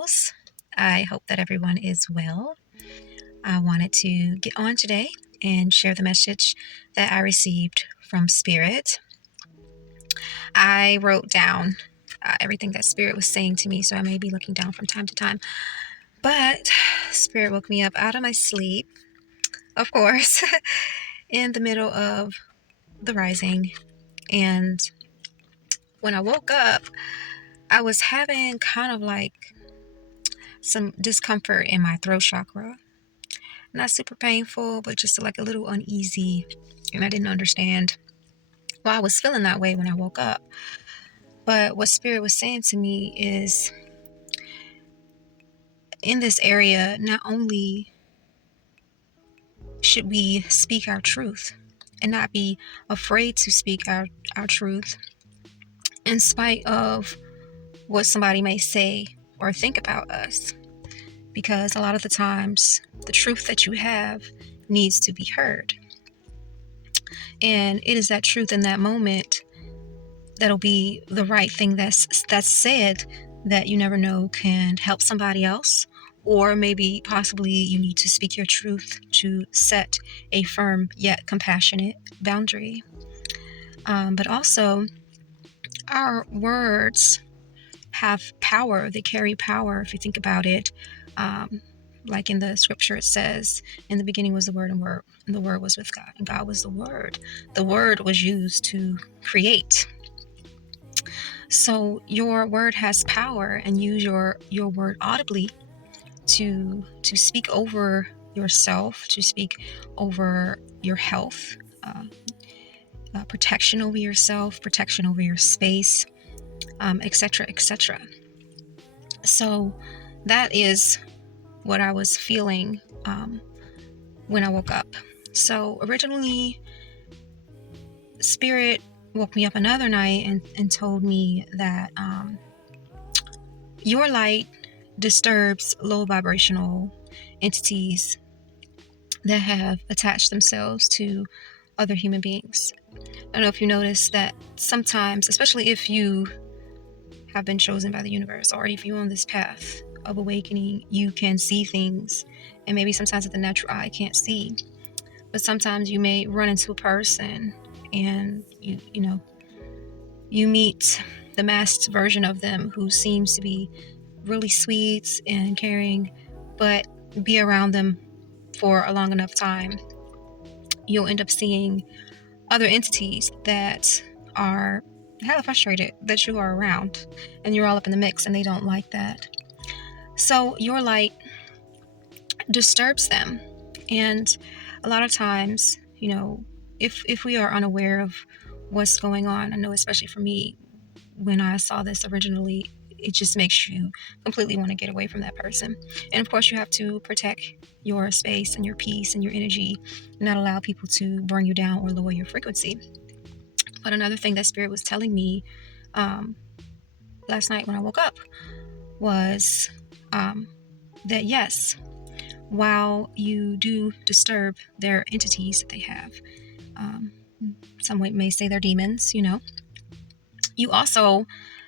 souls. I hope that everyone is well. I wanted to get on today and share the message that I received from Spirit. I wrote down everything that Spirit was saying to me, so I may be looking down from time to time. But Spirit woke me up out of my sleep, of course, in the middle of the rising. And when I woke up, I was having kind of like some discomfort in my throat chakra. Not super painful, but just like a little uneasy. And I didn't understand why I was feeling that way when I woke up. But what Spirit was saying to me is, in this area, not only should we speak our truth and not be afraid to speak our truth in spite of what somebody may say or think about us. Because a lot of the times, the truth that you have needs to be heard. And it is that truth in that moment that'll be the right thing that's said, that you never know can help somebody else, or maybe possibly you need to speak your truth to set a firm yet compassionate boundary. But also, our words have power. They carry power if you think about it. Like in the scripture, it says, in the beginning was the Word, and the Word was with God, and God was the Word. The Word was used to create. So your word has power, and use your word audibly to speak over yourself, to speak over your health, protection over yourself, protection over your space, etc., etc. So that is what I was feeling when I woke up. So originally, Spirit woke me up another night and told me that your light disturbs low vibrational entities that have attached themselves to other human beings. I don't know if you notice that sometimes, especially if you have been chosen by the universe, or if you're on this path of awakening, you can see things, and maybe sometimes that the natural eye can't see. But sometimes you may run into a person and you meet the masked version of them who seems to be really sweet and caring, but be around them for a long enough time, you'll end up seeing other entities that are hella frustrated that you are around, and you're all up in the mix, and they don't like that. So your light disturbs them. And a lot of times, if we are unaware of what's going on, I know especially for me, when I saw this originally, it just makes you completely want to get away from that person. And of course, you have to protect your space and your peace and your energy, not allow people to burn you down or lower your frequency. But another thing that Spirit was telling me last night when I woke up was that yes, while you do disturb their entities that they have, some may say they're demons, you also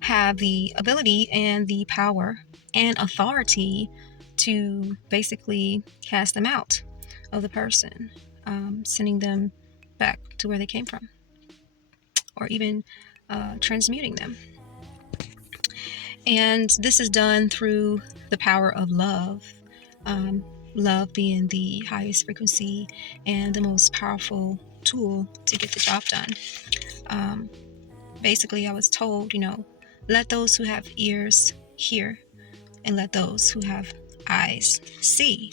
have the ability and the power and authority to basically cast them out of the person, sending them back to where they came from, or even transmuting them. And this is done through the power of love, love being the highest frequency and the most powerful tool to get the job done. Basically, I was told, let those who have ears hear, and let those who have eyes see.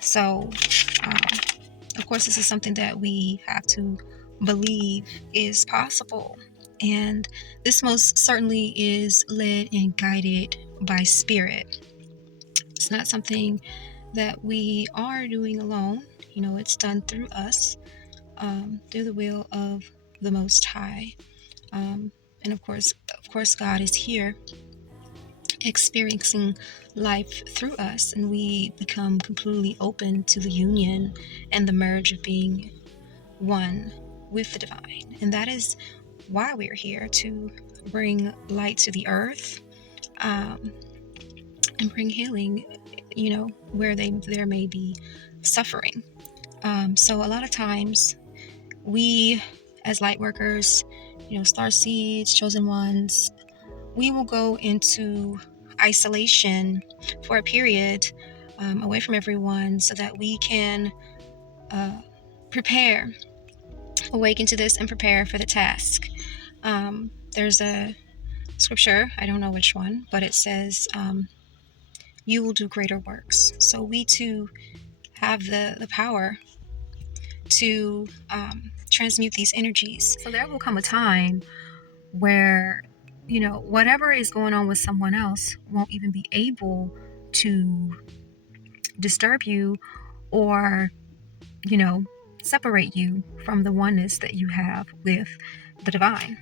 So, of course, this is something that we have to believe is possible. And this most certainly is led and guided by Spirit. It's not something that we are doing alone. It's done through us, through the will of the Most High. And of course, God is here experiencing life through us, and we become completely open to the union and the merge of being one with the divine. And that is why we're here, to bring light to the earth, and bring healing, where there may be suffering. So a lot of times we, as light workers, star seeds, chosen ones, we will go into isolation for a period, away from everyone, so that we can prepare, awaken to this and prepare for the task. There's a scripture, I don't know which one, but it says, you will do greater works. So we too have the power to transmute these energies. So there will come a time where, whatever is going on with someone else won't even be able to disturb you or, separate you from the oneness that you have with the divine.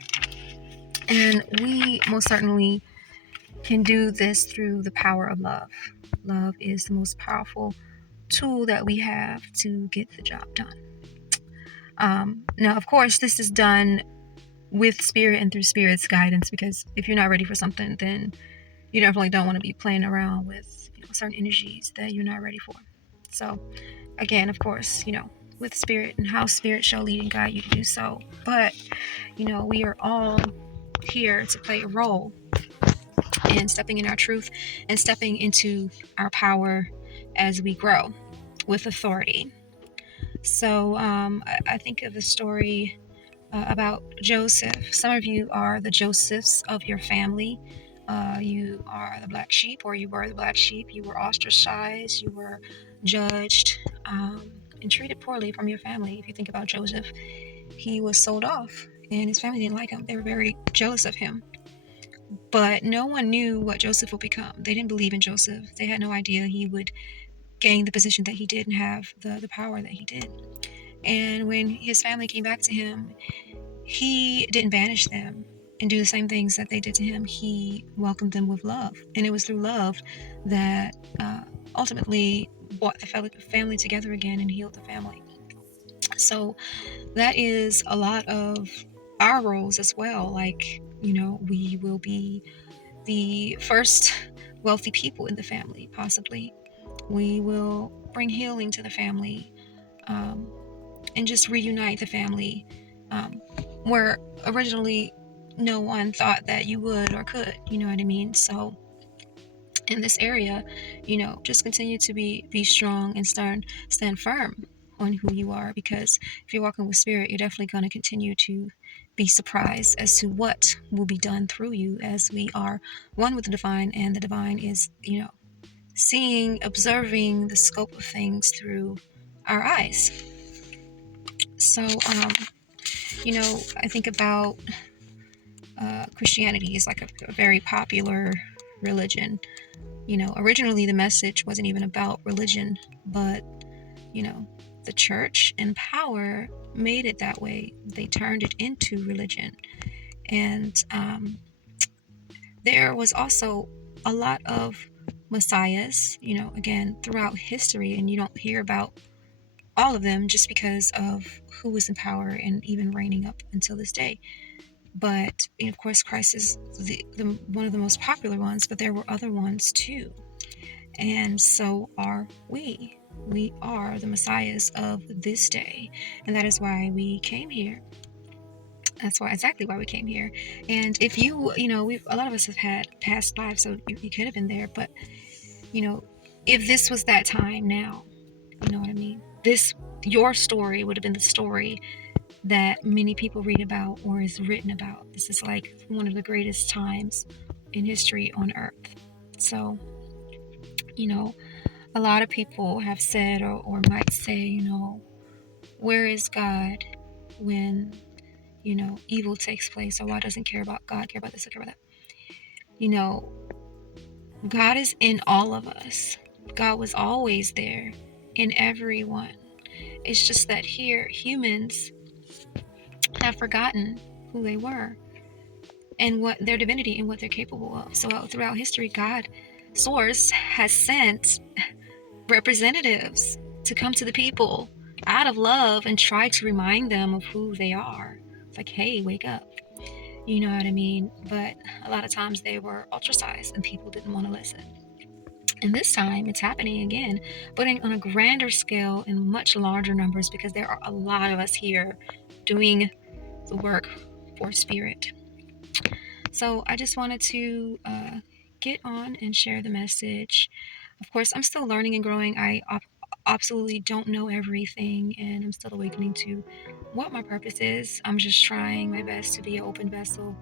And we most certainly can do this through the power of love. Love is the most powerful tool that we have to get the job done. Now, of course, this is done with spirit and through spirit's guidance, because if you're not ready for something, then you definitely don't want to be playing around with certain energies that you're not ready for. So again, of course, with spirit and how spirit shall lead and guide you to do so. But we are all here to play a role in stepping in our truth and stepping into our power as we grow with authority. So I think of a story about Joseph. Some of you are the Josephs of your family. You are the black sheep, or you were the black sheep. You were ostracized, you were judged, and treated poorly from your family. If you think about Joseph, he was sold off, and his family didn't like him. They were very jealous of him. But no one knew what Joseph would become. They didn't believe in Joseph. They had no idea he would gain the position that he did and have the power that he did. And when his family came back to him, he didn't banish them and do the same things that they did to him. He welcomed them with love. And it was through love that ultimately brought the family together again and healed the family. So that is a lot of our roles as well. Like, we will be the first wealthy people in the family, possibly. We will bring healing to the family, and just reunite the family, where originally no one thought that you would or could, you know what I mean? So in this area, just continue to be strong and stand firm on who you are, because if you're walking with spirit, you're definitely going to continue to be surprised as to what will be done through you, as we are one with the divine, and the divine is, seeing, observing the scope of things through our eyes. So, I think about Christianity is like a very popular religion. Originally the message wasn't even about religion, but, the church and power made it that way. They turned it into religion. And there was also a lot of messiahs, again, throughout history, and you don't hear about all of them just because of who was in power and even reigning up until this day. But of course, Christ is the one of the most popular ones, but there were other ones too. And so are we. We are the messiahs of this day, and that is why we came here. That's exactly why we came here. And if you, a lot of us have had past lives, so you could have been there. But if this was that time now, you know what I mean? Your story would have been the story that many people read about or is written about. This is like one of the greatest times in history on earth. So, a lot of people have said or might say, where is God when, evil takes place? Or why doesn't care about God, care about this, or care about that? God is in all of us. God was always there in everyone. It's just that here, humans have forgotten who they were and what their divinity and what they're capable of. So throughout history, God, Source, has sent representatives to come to the people out of love and try to remind them of who they are. It's like, hey, wake up. You know what I mean? But a lot of times they were ostracized and people didn't want to listen. And this time it's happening again, but on a grander scale and much larger numbers, because there are a lot of us here doing the work for spirit. So I just wanted to get on and share the message. Of course, I'm still learning and growing. I absolutely don't know everything, and I'm still awakening to what my purpose is. I'm just trying my best to be an open vessel